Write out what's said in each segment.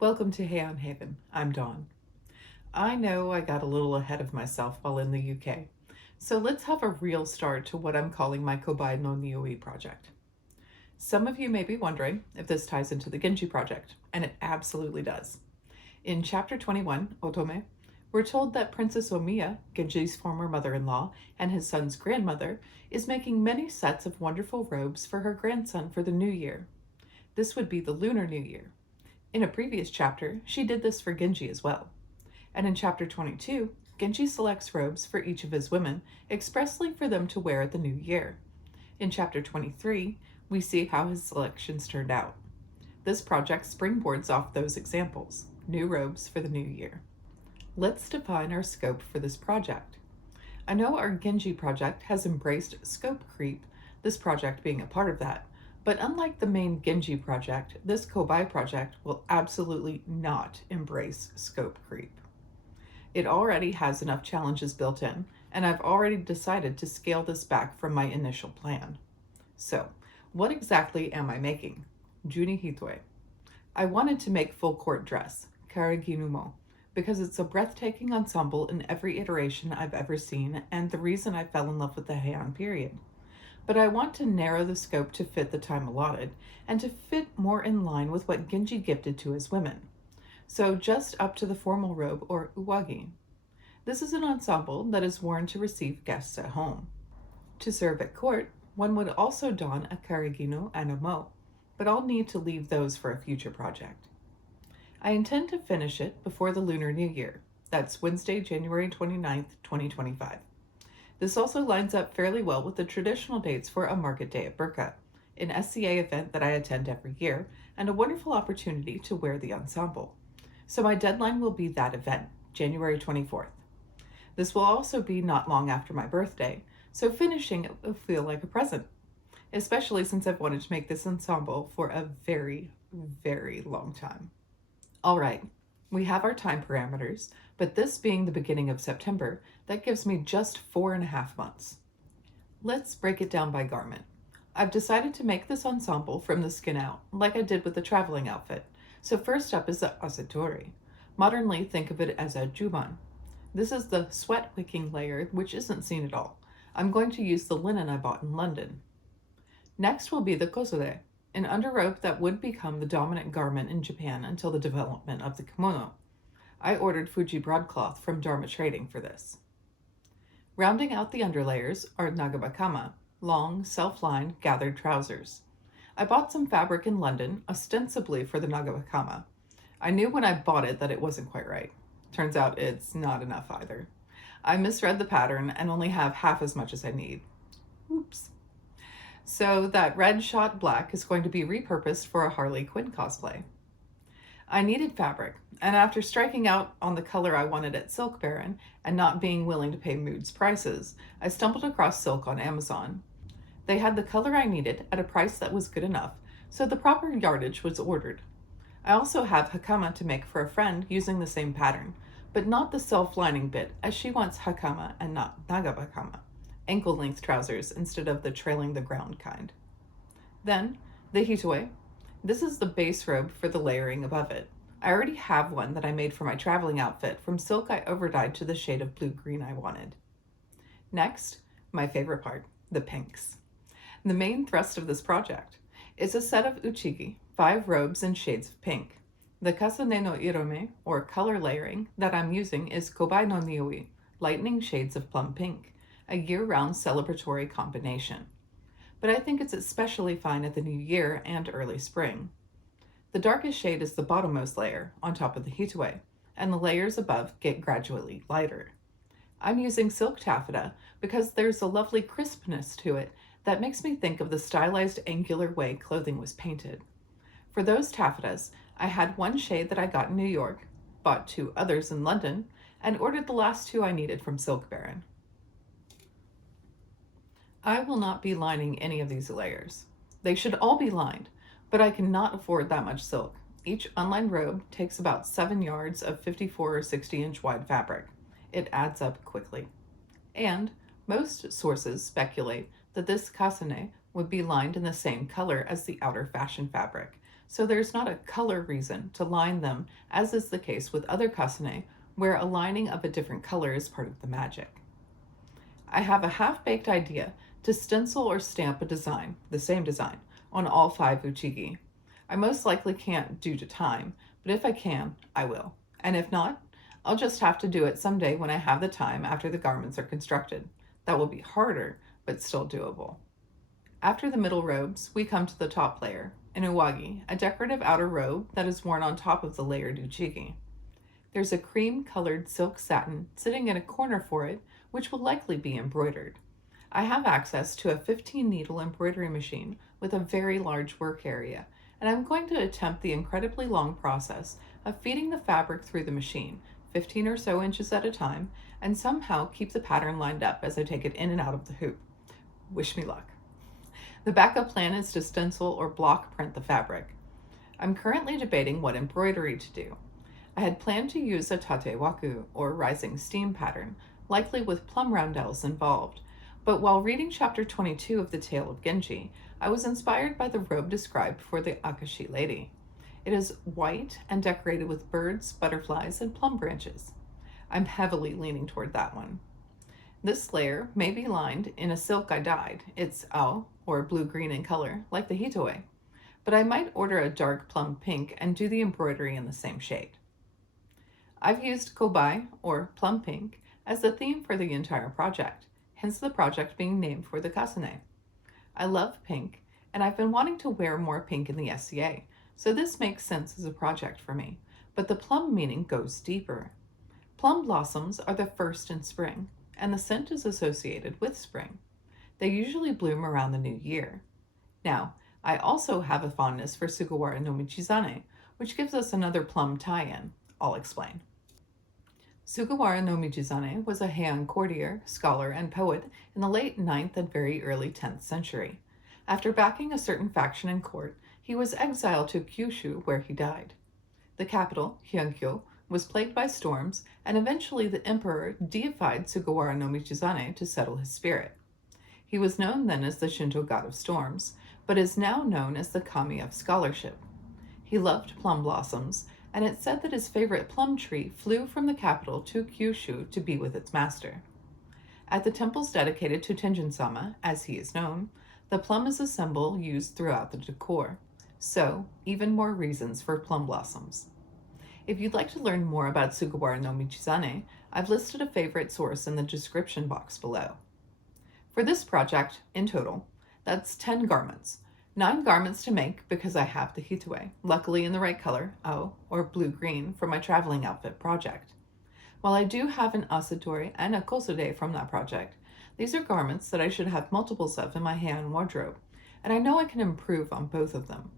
Welcome to Heian Haven. I'm Dawn. I know I got a little ahead of myself while in the UK, so let's have a real start to what I'm calling my Kobai no Nioi project. Some of you may be wondering if this ties into the Genji project, and it absolutely does. In chapter 21, Otome, we're told that Princess Omiya, Genji's former mother-in-law and his son's grandmother, is making many sets of wonderful robes for her grandson for the new year. This would be the Lunar New Year. In a previous chapter, she did this for Genji as well. And in chapter 22, Genji selects robes for each of his women expressly for them to wear at the new year. In chapter 23, we see how his selections turned out. This project springboards off those examples, new robes for the new year. Let's define our scope for this project. I know our Genji project has embraced scope creep, this project being a part of that, but unlike the main Genji project, this Kobai project will absolutely not embrace scope creep. It already has enough challenges built in, and I've already decided to scale this back from my initial plan. So, what exactly am I making? Junihitoe. I wanted to make full court dress, karaginumo, because it's a breathtaking ensemble in every iteration I've ever seen and the reason I fell in love with the Heian period. But I want to narrow the scope to fit the time allotted and to fit more in line with what Genji gifted to his women. So just up to the formal robe or uwagi. This is an ensemble that is worn to receive guests at home. To serve at court, one would also don a karagino and a mo, but I'll need to leave those for a future project. I intend to finish it before the Lunar New Year. That's Wednesday, January 29th, 2025. This also lines up fairly well with the traditional dates for a market day at Burka, an SCA event that I attend every year, and a wonderful opportunity to wear the ensemble. So my deadline will be that event, January 24th. This will also be not long after my birthday, so finishing it will feel like a present, especially since I've wanted to make this ensemble for a very, very long time. All right, we have our time parameters, but this being the beginning of September, that gives me just 4.5 months. Let's break it down by garment. I've decided to make this ensemble from the skin out, like I did with the traveling outfit. So first up is the asatori. Modernly, think of it as a juban. This is the sweat wicking layer, which isn't seen at all. I'm going to use the linen I bought in London. Next will be the kosode, an underrobe that would become the dominant garment in Japan until the development of the kimono. I ordered Fuji broadcloth from Dharma Trading for this. Rounding out the underlayers are nagabakama, long, self-lined, gathered trousers. I bought some fabric in London, ostensibly for the nagabakama. I knew when I bought it that it wasn't quite right. Turns out it's not enough either. I misread the pattern and only have half as much as I need. Oops. So that red shot black is going to be repurposed for a Harley Quinn cosplay. I needed fabric, and after striking out on the color I wanted at Silk Baron and not being willing to pay Mood's prices, I stumbled across silk on Amazon. They had the color I needed at a price that was good enough, so the proper yardage was ordered. I also have hakama to make for a friend using the same pattern, but not the self-lining bit, as she wants hakama and not nagabakama, ankle-length trousers instead of the trailing the ground kind. Then, the hitoe. This is the base robe for the layering above it. I already have one that I made for my traveling outfit from silk I overdyed to the shade of blue-green I wanted. Next, my favorite part, the pinks. The main thrust of this project is a set of uchigi, 5 robes in shades of pink. The kasane no irome, or color layering, that I'm using is Kobai no Nioi, lightning shades of plum pink, a year-round celebratory combination. But I think it's especially fine at the new year and early spring. The darkest shade is the bottommost layer, on top of the hitoe, and the layers above get gradually lighter. I'm using silk taffeta because there's a lovely crispness to it that makes me think of the stylized angular way clothing was painted. For those taffetas, I had one shade that I got in New York, bought 2 others in London, and ordered the last 2 I needed from Silk Baron. I will not be lining any of these layers. They should all be lined, but I cannot afford that much silk. Each unlined robe takes about 7 yards of 54 or 60-inch wide fabric. It adds up quickly. And most sources speculate that this kasane would be lined in the same color as the outer fashion fabric, so there's not a color reason to line them, as is the case with other kasane, where a lining of a different color is part of the magic. I have a half-baked idea to stencil or stamp a design, the same design, on all 5 uchigi. I most likely can't due to time, but if I can, I will. And if not, I'll just have to do it someday when I have the time after the garments are constructed. That will be harder, but still doable. After the middle robes, we come to the top layer, an uwagi, a decorative outer robe that is worn on top of the layered uchigi. There's a cream-colored silk satin sitting in a corner for it, which will likely be embroidered. I have access to a 15-needle embroidery machine with a very large work area, and I'm going to attempt the incredibly long process of feeding the fabric through the machine, 15 or so inches at a time, and somehow keep the pattern lined up as I take it in and out of the hoop. Wish me luck. The backup plan is to stencil or block print the fabric. I'm currently debating what embroidery to do. I had planned to use a tate waku, or rising steam pattern, likely with plum roundels involved, but while reading chapter 22 of the Tale of Genji, I was inspired by the robe described for the Akashi lady. It is white and decorated with birds, butterflies, and plum branches. I'm heavily leaning toward that one. This layer may be lined in a silk I dyed. It's ao, or blue-green in color, like the hitoe, but I might order a dark plum pink and do the embroidery in the same shade. I've used Kobai, or plum pink, as the theme for the entire project, hence the project being named for the kasane. I love pink, and I've been wanting to wear more pink in the SCA, so this makes sense as a project for me, but the plum meaning goes deeper. Plum blossoms are the first in spring, and the scent is associated with spring. They usually bloom around the new year. Now, I also have a fondness for Sugawara no Michizane, which gives us another plum tie-in. I'll explain. Sugawara no Michizane was a Heian courtier, scholar, and poet in the late 9th and very early 10th century. After backing a certain faction in court, he was exiled to Kyushu, where he died. The capital, Hyonkyo, was plagued by storms, and eventually the emperor deified Sugawara no Michizane to settle his spirit. He was known then as the Shinto god of storms, but is now known as the kami of scholarship. He loved plum blossoms, and it's said that his favorite plum tree flew from the capital to Kyushu to be with its master. At the temples dedicated to Tenjin-sama, as he is known, the plum is a symbol used throughout the decor. So, even more reasons for plum blossoms. If you'd like to learn more about Sugawara no Michizane, I've listed a favorite source in the description box below. For this project, in total, that's 10 garments. 9 garments to make because I have the hitoe, luckily in the right color, or blue-green, for my traveling outfit project. While I do have an asatori and a kosude from that project, these are garments that I should have multiples of in my Heian wardrobe, and I know I can improve on both of them.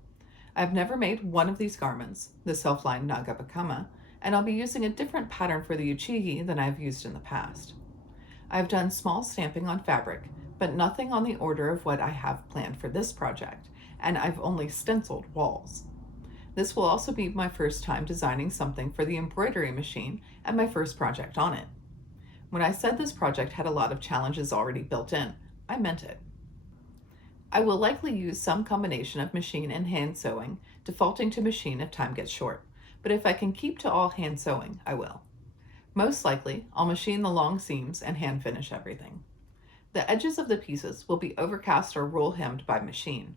I've never made one of these garments, the self-lined nagabakama, and I'll be using a different pattern for the uchigi than I've used in the past. I've done small stamping on fabric, but nothing on the order of what I have planned for this project, and I've only stenciled walls. This will also be my first time designing something for the embroidery machine and my first project on it. When I said this project had a lot of challenges already built in, I meant it. I will likely use some combination of machine and hand sewing, defaulting to machine if time gets short, but if I can keep to all hand sewing, I will. Most likely, I'll machine the long seams and hand finish everything. The edges of the pieces will be overcast or roll hemmed by machine.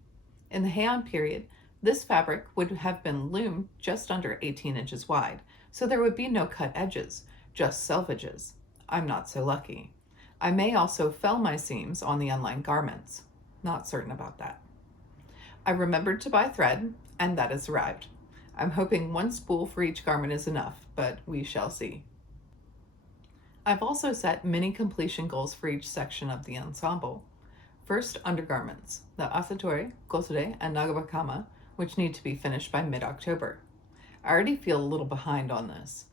In the Heian period, this fabric would have been loomed just under 18 inches wide, so there would be no cut edges, just selvages. I'm not so lucky. I may also fell my seams on the unlined garments. Not certain about that. I remembered to buy thread, and that has arrived. I'm hoping one spool for each garment is enough, but we shall see. I've also set mini completion goals for each section of the ensemble. First, undergarments, the asatori, kosude, and nagabakama, which need to be finished by mid-October. I already feel a little behind on this.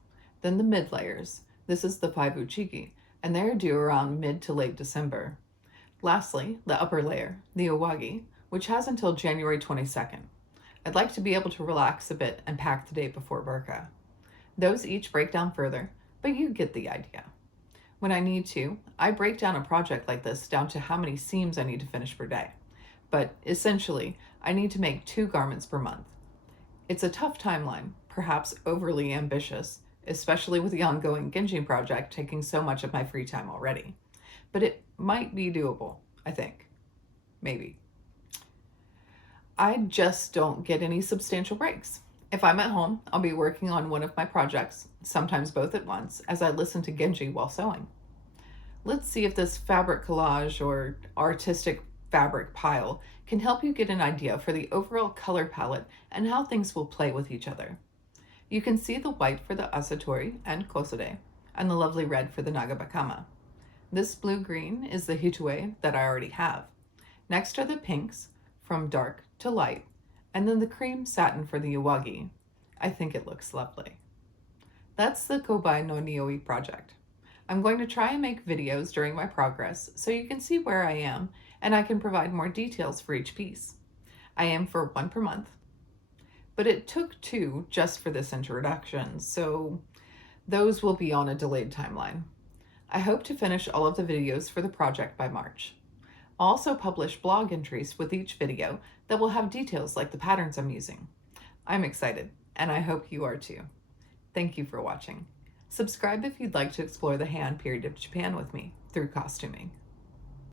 Then the mid layers. This is the 5 uchigi, and they're due around mid to late December. Lastly, the upper layer, the owagi, which has until January 22nd. I'd like to be able to relax a bit and pack the day before Burka. Those each break down further, but you get the idea. When I need to, I break down a project like this down to how many seams I need to finish per day. But essentially, I need to make 2 garments per month. It's a tough timeline, perhaps overly ambitious, especially with the ongoing Genji project taking so much of my free time already. But it might be doable, I think. Maybe. I just don't get any substantial breaks. If I'm at home, I'll be working on one of my projects, sometimes both at once, as I listen to Genji while sewing. Let's see if this fabric collage or artistic fabric pile can help you get an idea for the overall color palette and how things will play with each other. You can see the white for the asatori and kosode, and the lovely red for the nagabakama. This blue-green is the hitoe that I already have. Next are the pinks, from dark to light, and then the cream satin for the Aagi. I think it looks lovely. That's the Kobai no Nioi project. I'm going to try and make videos during my progress so you can see where I am and I can provide more details for each piece. I aim for 1 per month, but it took 2 just for this introduction, so those will be on a delayed timeline. I hope to finish all of the videos for the project by March. I'll also publish blog entries with each video that will have details like the patterns I'm using. I'm excited, and I hope you are too. Thank you for watching. Subscribe if you'd like to explore the Heian period of Japan with me through costuming.